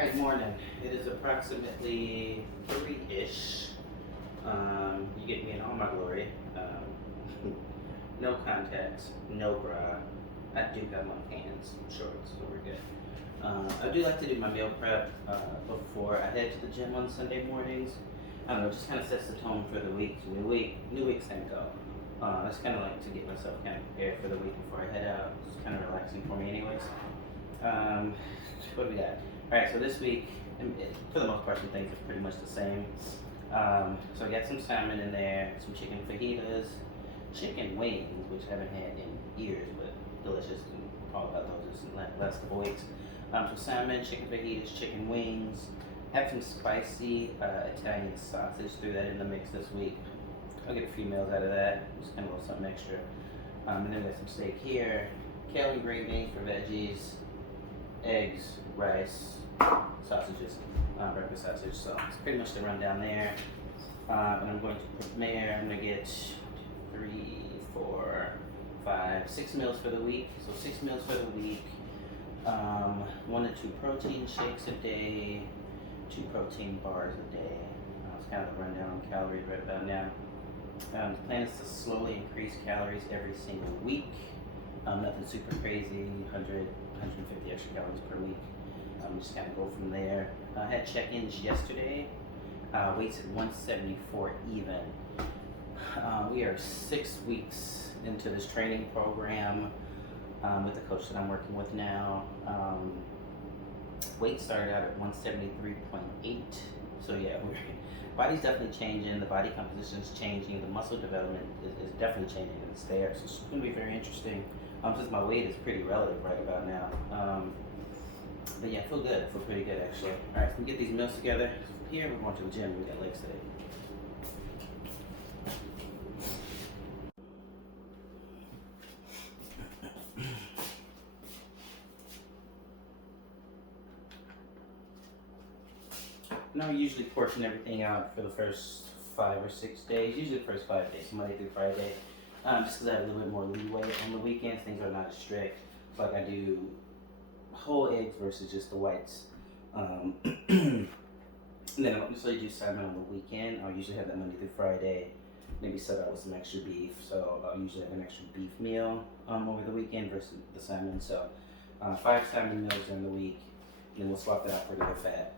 Alright, morning. It is approximately 3-ish. You get me in all my glory. No contacts, no bra. I do have my pants, shorts, so we're good. I do like to do my meal prep before I head to the gym on Sunday mornings. I don't know, it just kind of sets the tone for the week. New week's gonna go. It's kind of like to get myself kind of prepared for the week before I head out. It's kind of relaxing for me, anyways. What do we got? Alright, so this week, for the most part, some things are pretty much the same. So I got some salmon in there, some chicken fajitas, chicken wings, which I haven't had in years, but delicious. And all about those in the last couple weeks. So salmon, chicken fajitas, chicken wings. Have some spicy Italian sausage. Threw that in the mix this week. I'll get a few meals out of that. Just kind of a little something extra. And then we got some steak here. Kale and green beans for veggies. Eggs, rice, sausages, breakfast sausage. So it's pretty much the rundown there. And I'm going to prepare. I'm going to get 3, 4, 5, 6 meals for the week. So 6 meals for the week. 1 to 2 protein shakes a day. 2 protein bars a day. It's kind of the rundown on calories right about now. The plan is to slowly increase calories every single week. Nothing super crazy, 100, 150 extra calories per week. Just kind of go from there. I had check-ins yesterday. Weights at 174 even. We are 6 weeks into this training program with the coach that I'm working with now. Weight started out at 173.8. So yeah, body's definitely changing. The body composition is changing. The muscle development is definitely changing. It's there. So it's going to be very interesting. Since my weight is pretty relative right about now. But yeah, I feel good. I feel pretty good actually. All right, so we get these meals together. So from here, we're going to the gym. We got legs today. Now I usually portion everything out for the first 5 or 6 days. Usually the first 5 days, Monday through Friday. Just because I have a little bit more leeway on the weekends, things are not as strict. Like I do whole eggs versus just the whites. And then I don't necessarily do salmon on the weekend. I'll usually have that Monday through Friday. Maybe set out with some extra beef. So I'll usually have an extra beef meal over the weekend versus the salmon. So 5 salmon meals during the week. And then we'll swap that out for regular fat.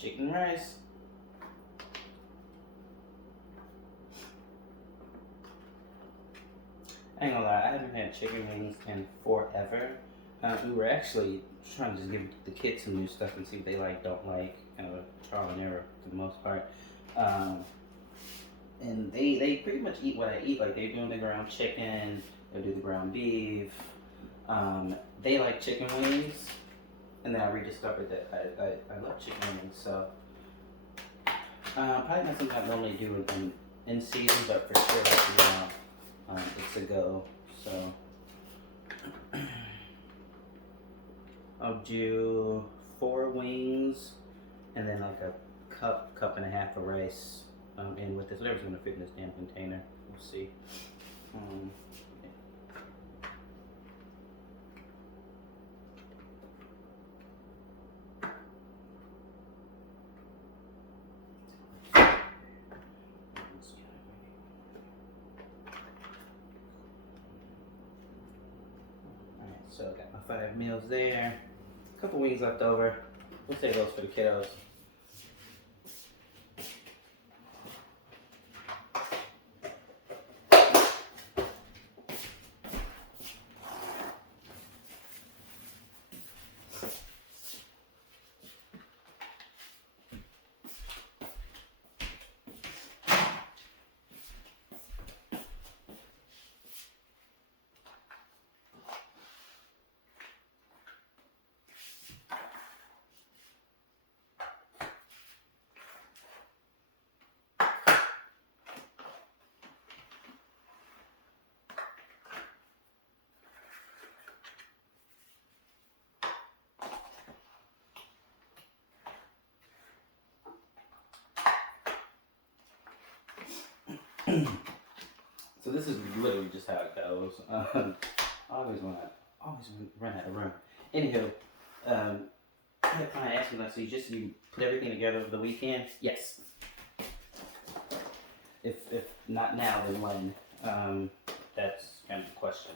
Chicken rice. I ain't gonna lie, I haven't had chicken wings in forever. We were actually trying to just give the kids some new stuff and see what they like, don't like, kind of trial and error for the most part. Um, and they pretty much eat what I eat. Like they're doing the ground chicken, they'll do the ground beef. They like chicken wings, and then I rediscovered that I love chicken wings. So probably not something I normally do in season, but for sure, like, it's a go. So I'll do 4 wings, and then like a cup and a half of rice. In with this, whatever's gonna fit in this damn container. We'll see. Um, Alright, so I got my 5 meals there. A couple wings left over. We'll save those for the kiddos. So this is literally just how it goes. I always run out of room. Anywho, I had a client ask me last week, just you put everything together over the weekend? Yes. If not now, then when? That's kind of the question.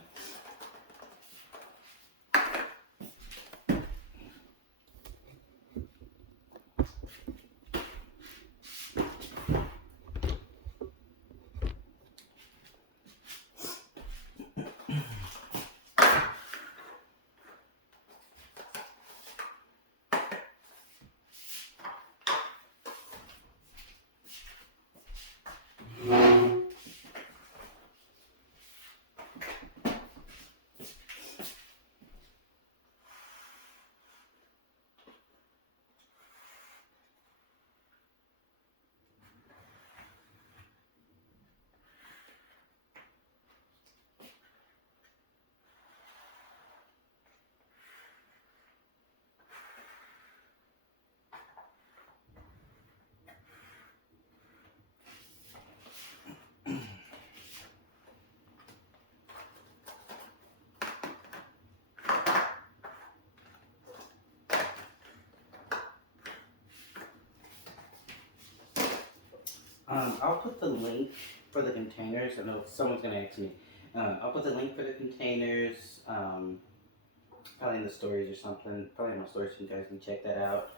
I'll put the link for the containers. I know someone's gonna ask me. I'll put the link for the containers, probably in the stories or something. Probably in my stories, so you guys can check that out.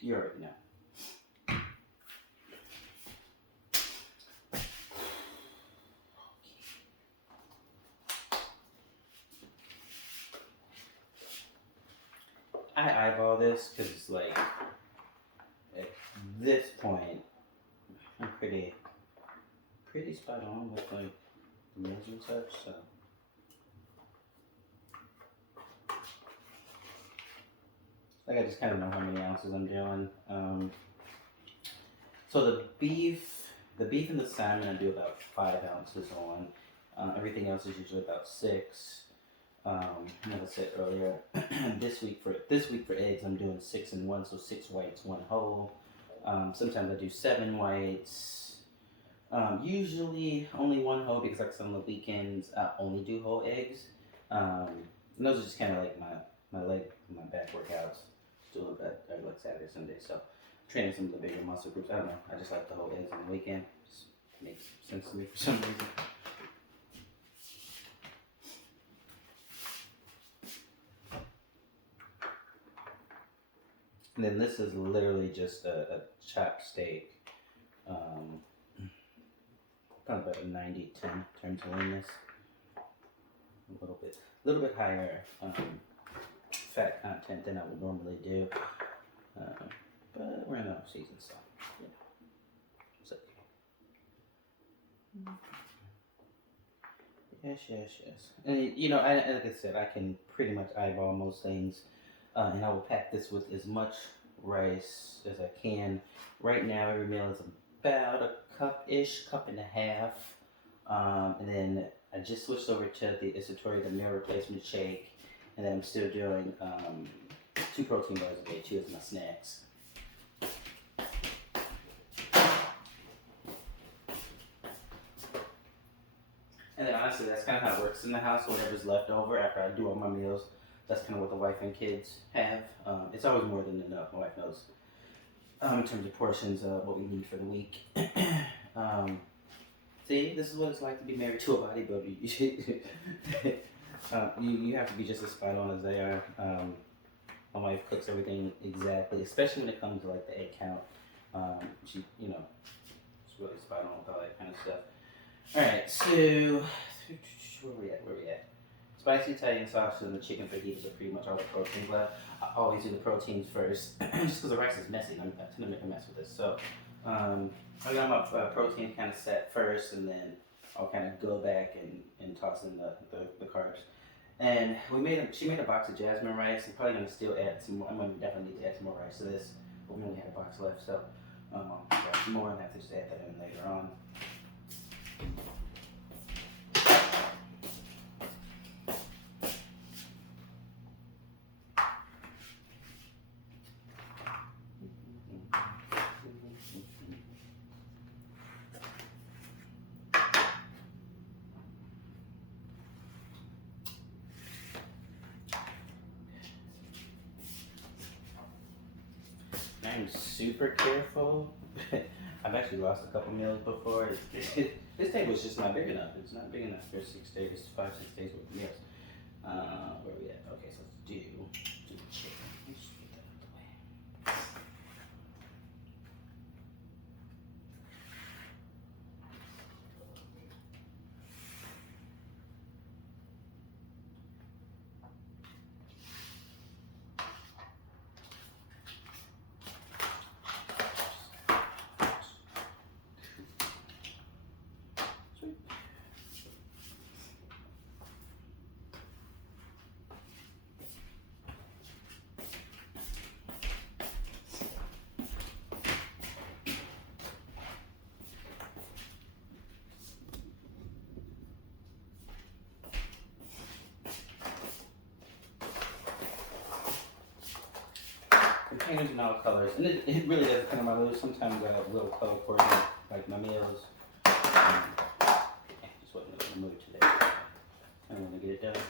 You already know. I eyeball this because it's like, at this point, I'm pretty spot on with like the meals and such. So like I just kind of know how many ounces I'm doing. So the beef and the salmon I do about 5 ounces on. Everything else is usually about 6. Like I said earlier, this week for eggs, I'm doing 6 and 1, so 6 whites, 1 whole. Sometimes I do 7 whites. Usually only 1 whole because like some of the weekends I only do whole eggs. And those are just kind of like my back workouts. Still that like Saturday, Sunday. So training some of the bigger muscle groups. I don't know. I just like the whole eggs on the weekend. Just makes sense to me for some reason. And then this is literally just a chopped steak. Um, Probably about a 90-10 in terms of leanness. A little bit higher fat content than I would normally do. But we're in off season, so yeah, it's okay. Yes. And like I said, I can pretty much eyeball most things, and I will pack this with as much rice as I can. Right now, every meal is about a cup and a half, and then I just switched over to the Isatori, the meal replacement shake, and then I'm still doing 2 protein bars a day, 2 as my snacks. And then honestly, that's kind of how it works in the house. Whatever's left over after I do all my meals, that's kind of what the wife and kids have. It's always more than enough. My wife knows in terms of portions of what we need for the week. See, this is what it's like to be married to a bodybuilder. You have to be just as spot on as they are. My wife cooks everything exactly, especially when it comes to like the egg count. She, it's really spot on with all that kind of stuff. All right, so where we at? Spicy Italian sausage and the chicken fajitas are pretty much all the proteins left. I always do the proteins first, just because the rice is messy. I tend to make a mess with this. So I got my protein kind of set first, and then I'll kind of go back and toss in the carbs. And she made a box of jasmine rice. I'm probably gonna still add some more. I'm gonna definitely need to add some more rice to this, but we only had a box left, so I'll grab some more and have to just add that in later on. I'm super careful. I've actually lost a couple meals before. This table is just not big enough. It's not big enough for 6 days, 5-6 days worth of meals. Where are we at? Okay, so let's do the chicken. Let's get that out of the way. Containers in all colors, and it really does depend on my mood. Sometimes I will color coordinate like my meals. Just wasn't in the mood today. I want to get it done.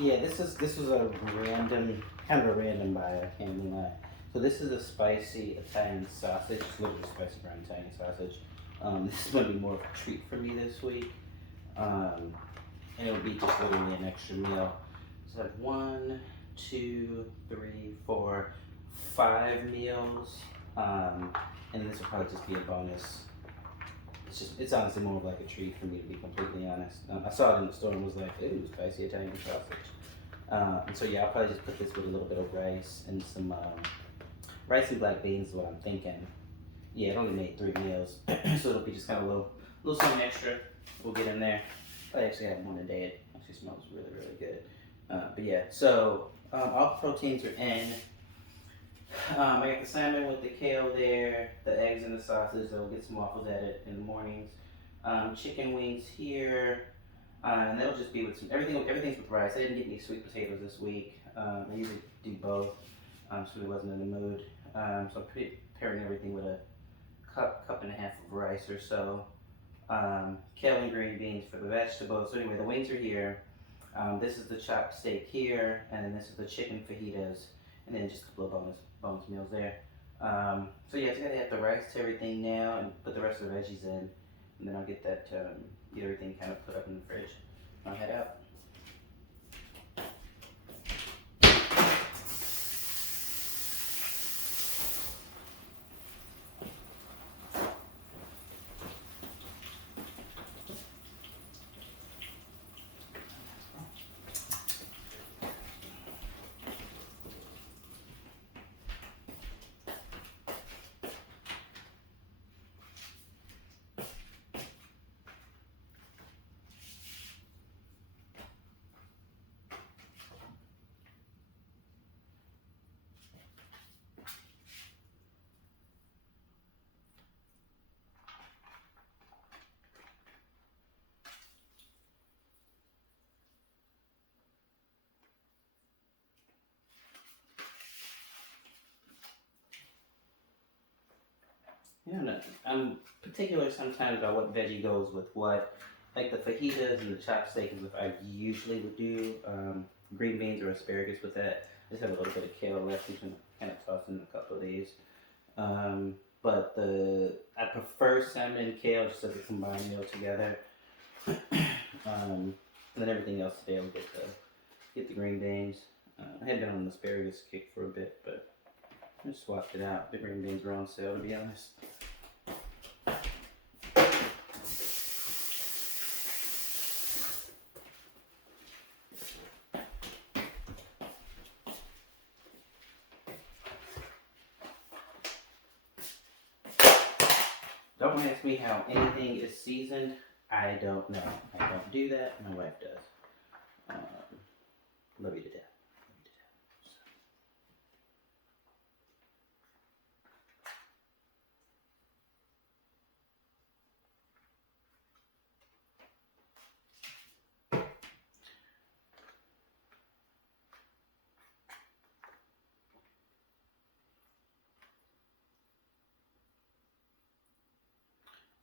Yeah, this was a random, kind of a random buy. I can't even lie. So this is a spicy Italian sausage. It's literally spicy brown Italian sausage. This is gonna be more of a treat for me this week. Um, and it'll be just literally an extra meal. So like one, two, three, four, 5 meals. And this will probably just be a bonus. It's honestly more of like a treat for me, to be completely honest. I saw it in the store and was like, ooh, spicy Italian sausage. And so yeah, I'll probably just put this with a little bit of rice and some rice and black beans is what I'm thinking. Yeah, it only made 3 meals, so it'll be just kind of a little something extra we'll get in there. I actually have one today. It actually smells really, really good. But yeah, so all the proteins are in. I got the salmon with the kale there, the eggs and the sausage. I'll get some waffles at it in the mornings. Chicken wings here, and that'll just be with some everything. Everything's with rice. I didn't get any sweet potatoes this week. I usually do both, so I wasn't in the mood. So I'm preparing everything with a cup and a half of rice or so. Kale and green beans for the vegetables. So anyway, the wings are here. This is the chopped steak here, and then this is the chicken fajitas, and then just a couple of bonus meals there. So yeah, just gotta add the rice to everything now, and put the rest of the veggies in, and then I'll get that get everything kind of put up in the fridge. I'll head out. Yeah, no, I'm particular sometimes about what veggie goes with what. Like the fajitas and the chopped steak is what I usually would do. Green beans or asparagus with that. I just have a little bit of kale left. You can kind of toss in a couple of these. But I prefer salmon and kale just as a combined meal together. And then everything else today I'll get the green beans. I had been on the asparagus kick for a bit, but I just swapped it out. The green beans were on sale, to be honest. Don't ask me how anything is seasoned. I don't know. I don't do that. My wife does. Love you to death.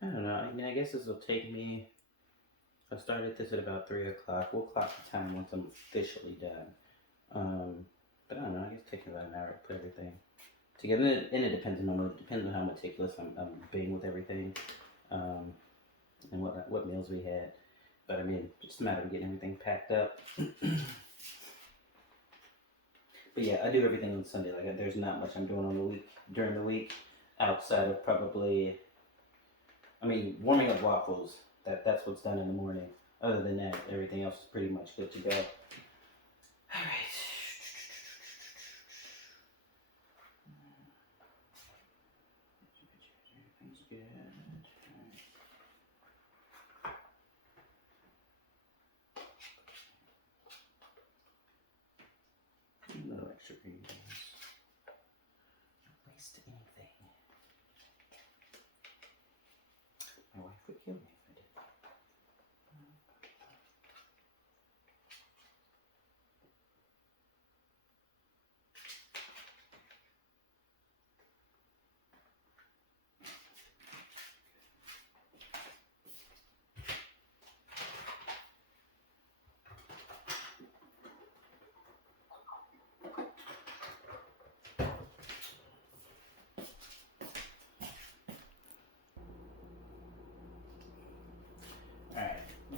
I don't know. I mean, I guess this will take me. I started this at about 3 o'clock. We'll clock the time once I'm officially done. But I don't know. I guess it takes me about an hour to put everything together. And it depends on my mood. It depends on how meticulous I'm being with everything, and what meals we had. But I mean, it's just a matter of getting everything packed up. But yeah, I do everything on Sunday. Like there's not much I'm doing on the week during the week, outside of probably. I mean, warming up waffles. That's what's done in the morning. Other than that, everything else is pretty much good to go. All right. Everything's good. No extra ingredients. Don't waste anything. My wife would kill me if I did.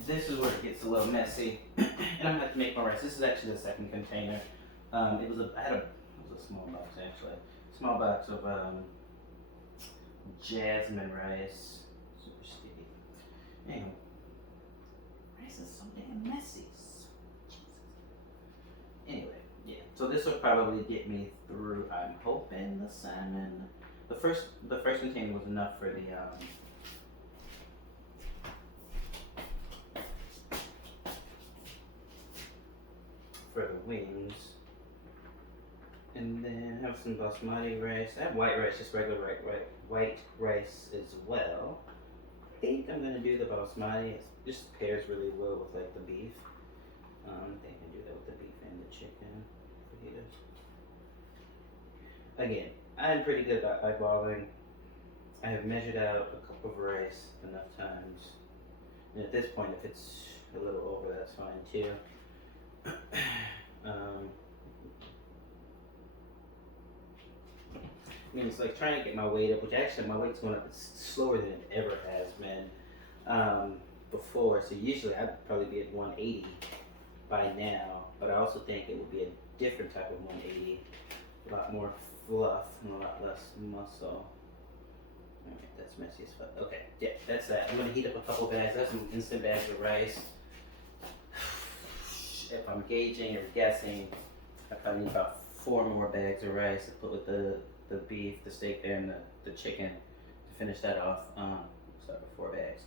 this is where it gets a little messy, and I'm gonna have to make my rice. This is actually the second container. It was a small box actually, small box of jasmine rice, super sticky. Anyway, rice is so damn messy. Anyway, yeah. So this will probably get me through. I'm hoping the salmon. The first container was enough for the wings. And then have some basmati rice. I have white rice, just regular white rice as well. I think I'm gonna do the basmati. It just pairs really well with like the beef. I think I can do that with the beef and the chicken fajitas. Again, I'm pretty good about eyeballing. I have measured out a cup of rice enough times. And at this point, if it's a little over, that's fine too. I mean, it's like trying to get my weight up, which actually my weight's going up slower than it ever has been before. So usually I'd probably be at 180 by now, but I also think it would be a different type of 180, a lot more fluff and a lot less muscle. Alright, that's messy as fuck. Okay, yeah, that's that. I'm gonna heat up a couple bags. I have some instant bags of rice. If I'm gauging or guessing, I probably need about 4 more bags of rice to put with the beef, the steak there, and the chicken to finish that off. Start with 4 bags.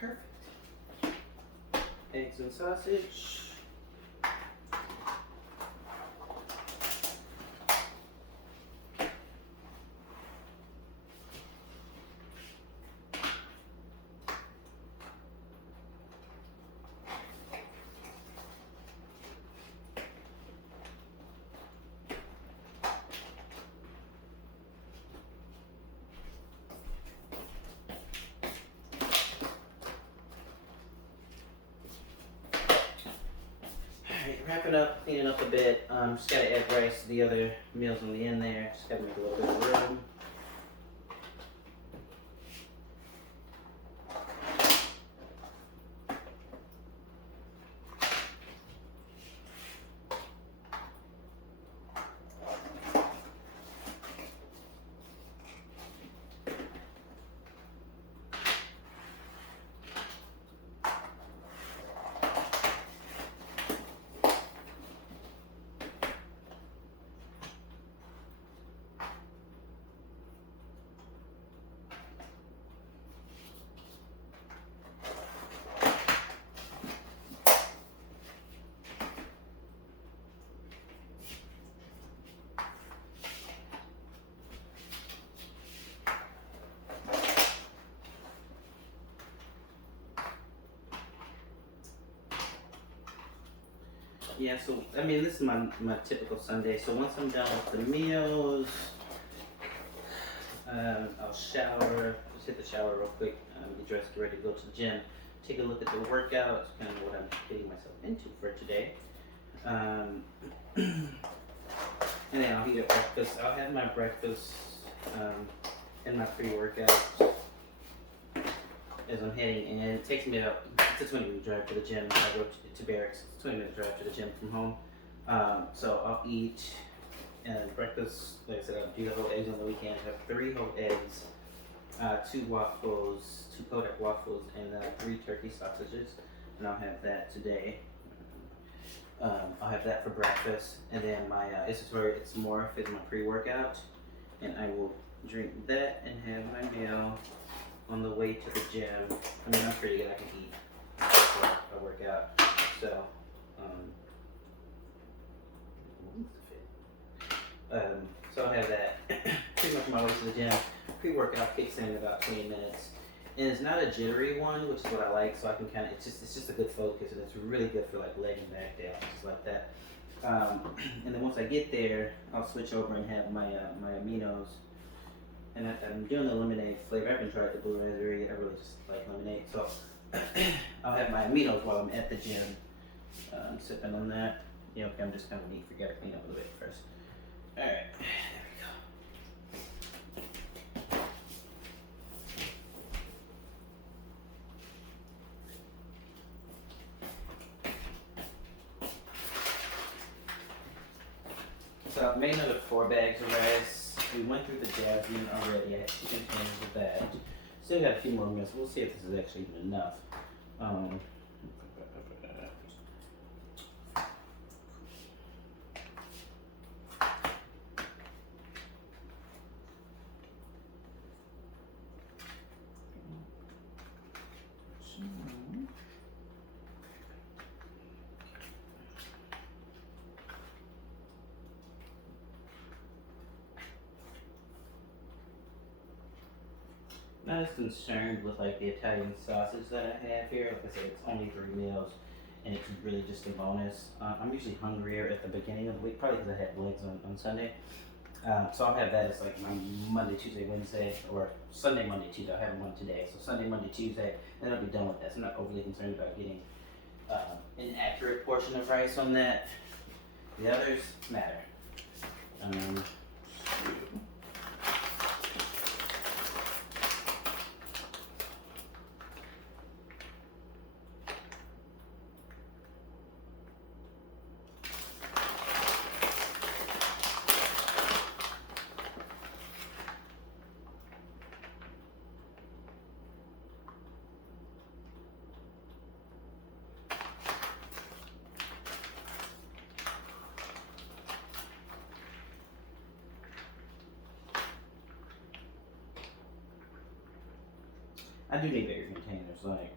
Perfect. Eggs and sausage. Wrapping up, cleaning up a bit. Just gotta add rice to the other meals on the end there. Just gotta make a little bit of room. Yeah, so I mean, this is my typical Sunday. So once I'm done with the meals, I'll shower, just hit the shower real quick, get dressed, get ready to go to the gym, take a look at the workout, kind of what I'm getting myself into for today. And then I'll eat at breakfast. I'll have my breakfast and my pre-workout as I'm heading in. It takes me about, it's a 20-minute drive to the gym. I go to barracks. It's a 20-minute drive to the gym from home. So I'll eat breakfast. Like I said, I'll do the whole eggs on the weekend. I have 3 whole eggs, 2 waffles, 2 Kodak waffles, and 3 turkey sausages. And I'll have that today. I'll have that for breakfast, and then my it's Morph is my pre-workout, and I will drink that and have my meal on the way to the gym. I mean, I'm pretty good. I can eat before I work out, so So I'll have that pretty much on my way to the gym. Pre-workout kicks in about 20 minutes. And it's not a jittery one, which is what I like, so I can kind of, it's just a good focus, and it's really good for like leg and back day, just like that. And then once I get there, I'll switch over and have my my aminos. And I'm doing the lemonade flavor. I haven't tried the blue raspberry. I really just like lemonade, so I'll have my aminos while I'm at the gym, sipping on that. Yeah, okay, I'm just kind of neat. Forgot to clean up a little bit first. All right, there we go. So I've made another 4 bags of rice. We went through the jasmine already. I had 2 containers of that. Still got a few more meals. We'll see if this is actually even enough. Not as concerned with like the Italian sausage that I have here. Like I said, it's only 3 meals, and it's really just a bonus. I'm usually hungrier at the beginning of the week, probably because I had legs on Sunday. So I'll have that as like my Monday, Tuesday, Wednesday, or Sunday, Monday, Tuesday. I'll have one today. So Sunday, Monday, Tuesday, then I'll be done with that. So I'm not overly concerned about getting an accurate portion of rice on that. The others matter. I do need bigger containers, like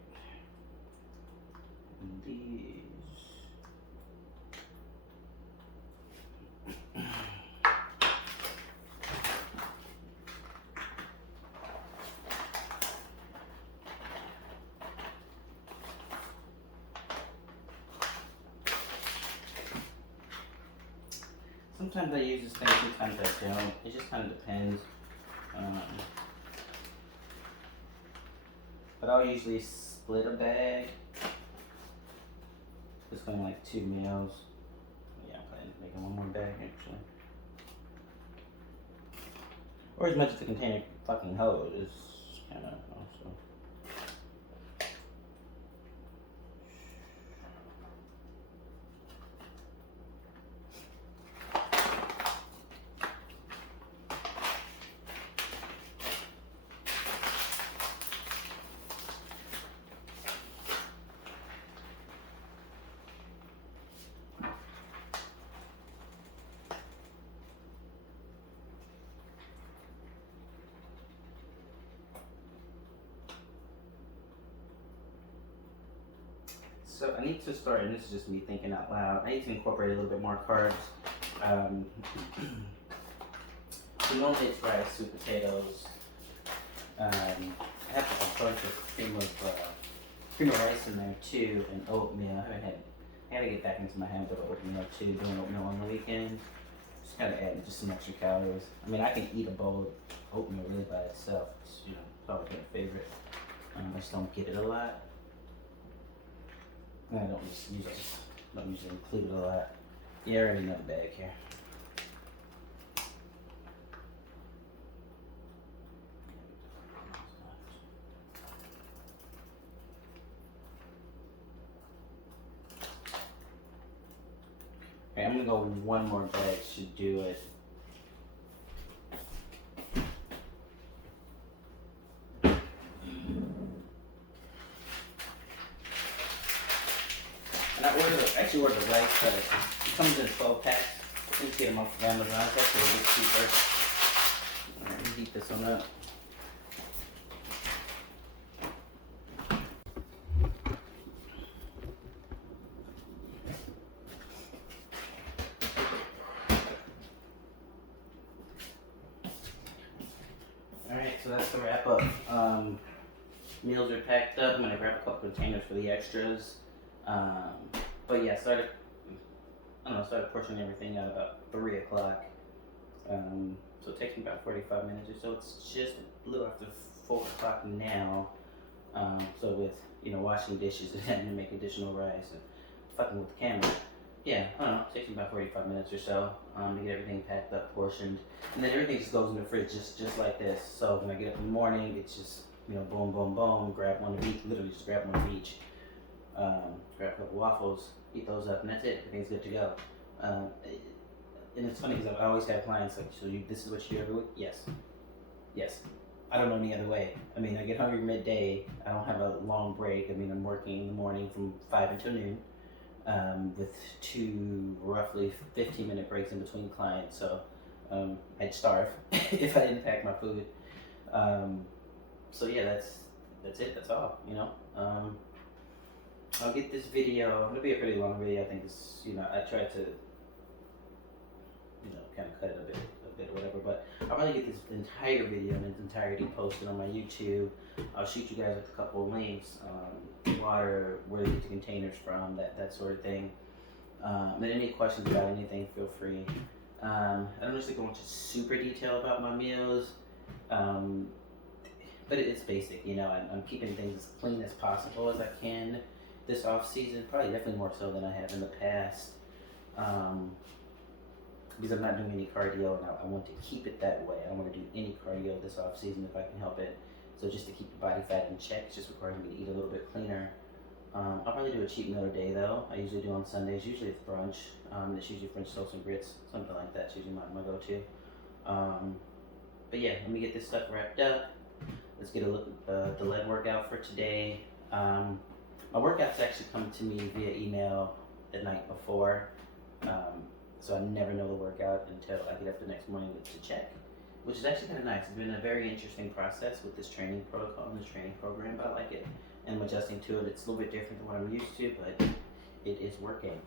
these. Sometimes I use this thing, sometimes I don't. It just kind of depends. But I'll usually split a bag. It's going like 2 meals. Yeah, I'm planning to make one more bag actually. Or as much as the container fucking hold is kind of also. So I need to start, and this is just me thinking out loud, I need to incorporate a little bit more carbs. So normally it's rice, sweet potatoes. I have a bunch of cream of rice in there too, and oatmeal. I gotta get back into my habit of oatmeal too, doing oatmeal on the weekend. Just kind of adding just some extra calories. I mean, I can eat a bowl of oatmeal really by itself. It's, probably been a favorite. I just don't get it a lot. I don't usually include it a lot. Yeah, I already know the bag here. Okay, I'm gonna go 1 more bag, should do it. And I actually ordered the rice, but it comes in 12 packs. You can get them off of Amazon, it's actually a bit cheaper. Alright, let me heat this one up. that's the wrap up. Meals are packed up. I'm gonna grab a couple containers for the extras. But yeah, started portioning everything at about 3 o'clock. So it takes me about 45 minutes or so. It's just a little after 4 o'clock now. So with washing dishes and having to make additional rice and fucking with the camera, yeah, I don't know. It takes me about 45 minutes or so to get everything packed up, portioned, and then everything just goes in the fridge just like this. So when I get up in the morning, it's just boom, boom, boom. Grab one of each. Literally just grab one of each. Grab a couple waffles, eat those up, and that's it. Everything's good to go. And it's funny because I always have clients like, so this is what you do every week? Yes. I don't know any other way. I mean, I get hungry midday. I don't have a long break. I mean, I'm working in the morning from 5 until noon, with 2 roughly 15-minute breaks in between clients. So I'd starve if I didn't pack my food. So yeah, that's it. That's all. I'll get this video. It'll be a pretty long video. I think it's I tried to kind of cut it a bit or whatever. But I'll probably get this entire video in its entirety posted on my YouTube. I'll shoot you guys with a couple of links, water, where to get the containers from, that sort of thing. And any questions about anything, feel free. I don't usually go into super detail about my meals, but it's basic. I'm keeping things as clean as possible as I can this off season. Probably definitely more so than I have in the past. Because I'm not doing any cardio, and I want to keep it that way. I don't want to do any cardio this off season if I can help it. So just to keep the body fat in check, it just requires me to eat a little bit cleaner. I'll probably do a cheat meal a day though. I usually do on Sundays. Usually it's brunch. It's usually French toast and grits, something like that. It's usually my go-to. But yeah, let me get this stuff wrapped up. Let's get a look at the lead workout for today. My workouts actually come to me via email the night before. So I never know the workout until I get up the next morning to check, which is actually kind of nice. It's been a very interesting process with this training protocol and this training program, but I like it. And I'm adjusting to it. It's a little bit different than what I'm used to, but it is working.